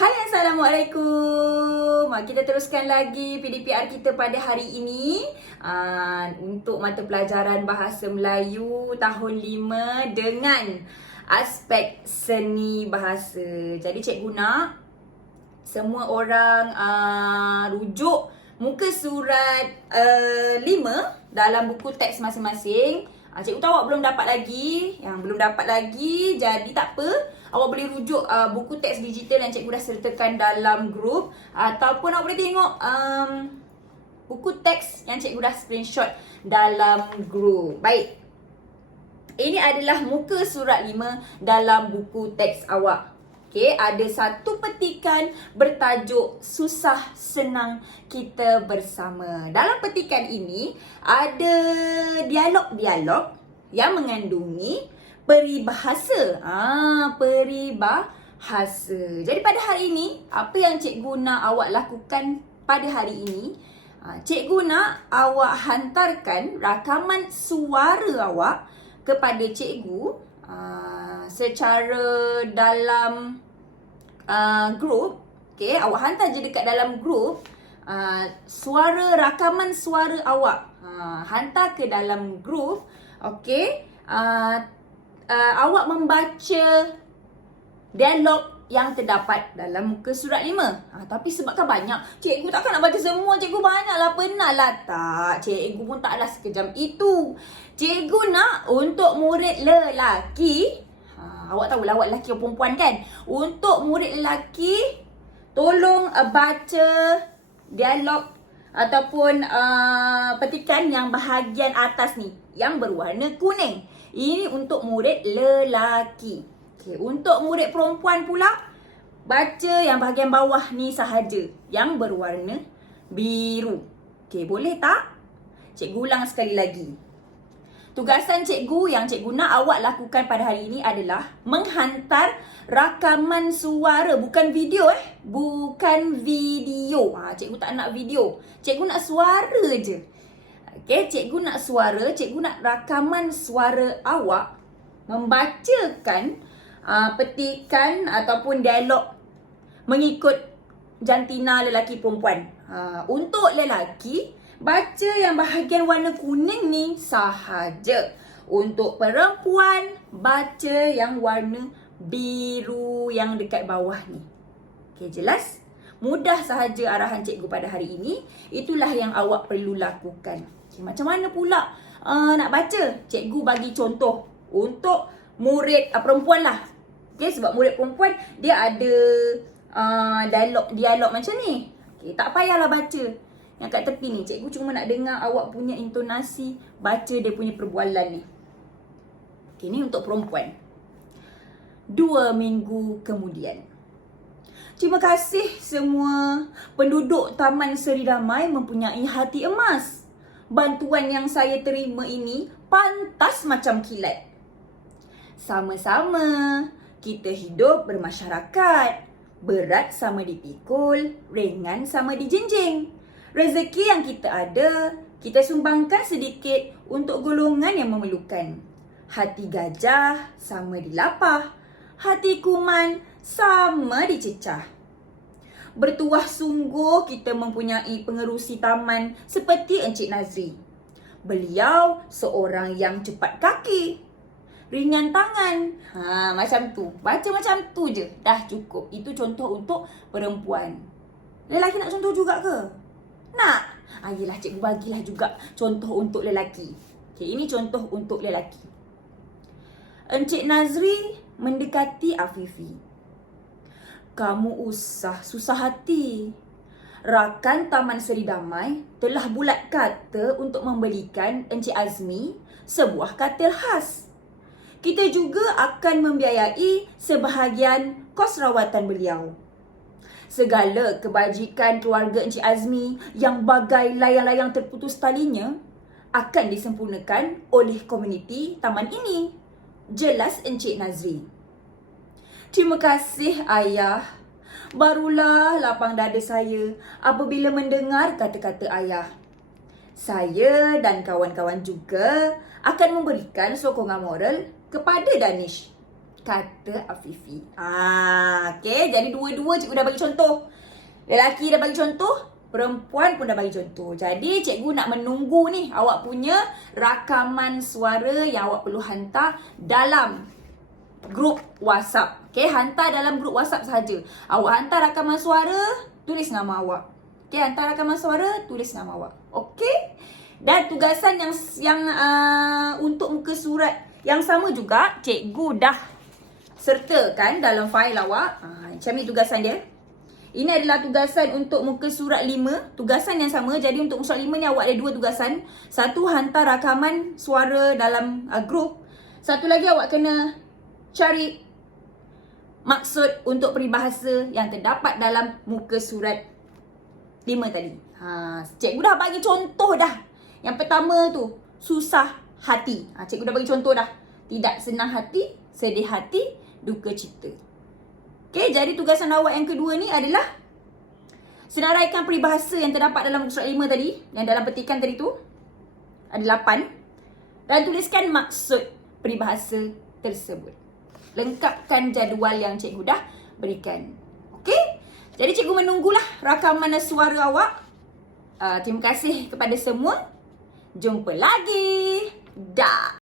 Hai, Assalamualaikum. Kita teruskan lagi PDPR kita pada hari ini untuk mata pelajaran Bahasa Melayu tahun 5 dengan aspek seni bahasa. Jadi cikgu nak semua orang rujuk muka surat 5 dalam buku teks masing-masing. Cikgu tahu awak belum dapat lagi. Yang belum dapat lagi, jadi tak apa. Awak boleh rujuk buku teks digital yang cikgu dah sertakan dalam grup. Ataupun awak boleh tengok buku teks yang cikgu dah screenshot dalam grup. Baik. Ini adalah muka surat 5 dalam buku teks awak. Okey, ada satu petikan bertajuk Susah Senang Kita Bersama. Dalam petikan ini ada dialog-dialog yang mengandungi peribahasa. Peribahasa. Jadi pada hari ini, apa yang cikgu nak awak lakukan pada hari ini? Cikgu nak awak hantarkan rakaman suara awak kepada cikgu secara dalam grup. Okay, awak hantar je dekat dalam grup rakaman suara awak. Hantar ke dalam grup. Okay, awak membaca dialog yang terdapat dalam muka surat 5. Tapi sebabkan banyak, cikgu takkan nak baca semua. Cikgu banyaklah, penatlah. Tak, cikgu pun taklah sekejam itu. Cikgu nak untuk murid lelaki, awak tahulah awak lelaki atau perempuan kan? Untuk murid lelaki, tolong baca dialog ataupun petikan yang bahagian atas ni, yang berwarna kuning. Ini untuk murid lelaki. Okay, untuk murid perempuan pula, baca yang bahagian bawah ni sahaja, yang berwarna biru. Okay, boleh tak? Cikgu ulang sekali lagi. Tugasan cikgu yang cikgu nak awak lakukan pada hari ini adalah menghantar rakaman suara, bukan video bukan video. Cikgu tak nak video. Cikgu nak suara je. Okey, cikgu nak suara, cikgu nak rakaman suara awak membacakan petikan ataupun dialog mengikut jantina lelaki perempuan. Untuk lelaki, baca yang bahagian warna kuning ni sahaja. Untuk perempuan, baca yang warna biru yang dekat bawah ni. Okey, jelas? Mudah sahaja arahan cikgu pada hari ini. Itulah yang awak perlu lakukan. Okay, macam mana pula nak baca? Cikgu bagi contoh untuk murid perempuan lah. Okay, sebab murid perempuan dia ada dialog macam ni. Okay, tak payahlah baca yang kat tepi ni. Cikgu cuma nak dengar awak punya intonasi baca dia punya perbualan ni. Okay, ni untuk perempuan. 2 minggu kemudian. Terima kasih semua penduduk Taman Seri Damai mempunyai hati emas. Bantuan yang saya terima ini pantas macam kilat. Sama-sama kita hidup bermasyarakat. Berat sama dipikul, ringan sama dijinjing. Rezeki yang kita ada, kita sumbangkan sedikit untuk golongan yang memerlukan. Hati gajah sama dilapah, hati kuman sama dicecah. Bertuah sungguh kita mempunyai pengerusi taman seperti Encik Nazri. Beliau seorang yang cepat kaki, ringan tangan. Macam tu. Baca macam tu je. Dah cukup. Itu contoh untuk perempuan. Lelaki nak contoh juga ke? Nak? Yelah, cikgu bagilah juga contoh untuk lelaki. Okay, ini contoh untuk lelaki. Encik Nazri mendekati Afifi. Kamu usah susah hati. Rakan Taman Seri Damai telah bulat kata untuk membelikan Encik Azmi sebuah katil khas. Kita juga akan membiayai sebahagian kos rawatan beliau. Segala kebajikan keluarga Encik Azmi yang bagai layang-layang terputus talinya akan disempurnakan oleh komuniti taman ini. Jelas Encik Nazri. Terima kasih ayah. Barulah lapang dada saya apabila mendengar kata-kata ayah. Saya dan kawan-kawan juga akan memberikan sokongan moral kepada Danish. kata Afifi. Okay, jadi dua-dua cikgu dah bagi contoh. Lelaki dah bagi contoh, perempuan pun dah bagi contoh. Jadi cikgu nak menunggu ni awak punya rakaman suara yang awak perlu hantar dalam grup WhatsApp. Okay, hantar dalam grup WhatsApp sahaja. Awak hantar rakaman suara, tulis nama awak. Okay, hantar rakaman suara, tulis nama awak. Okay. Dan tugasan yang untuk muka surat yang sama juga, cikgu dah sertakan dalam fail awak. Macam ni tugasan dia. Ini adalah tugasan untuk muka surat 5. Tugasan yang sama. Jadi untuk muka surat 5 ni awak ada 2 tugasan. Satu, hantar rakaman suara dalam grup. Satu lagi awak kena cari maksud untuk peribahasa yang terdapat dalam muka surat 5 tadi. Cikgu dah bagi contoh dah. Yang pertama tu, susah hati. Cikgu dah bagi contoh dah. Tidak senang hati, sedih hati, duka cita. Okay, jadi tugasan awak yang kedua ni adalah senaraikan peribahasa yang terdapat dalam muka surat 5 tadi. Yang dalam petikan tadi tu. Ada 8. Dan tuliskan maksud peribahasa tersebut. Lengkapkan jadual yang cikgu dah berikan. Okay? Jadi cikgu menunggulah rakaman suara awak. Terima kasih kepada semua. Jumpa lagi. Dah.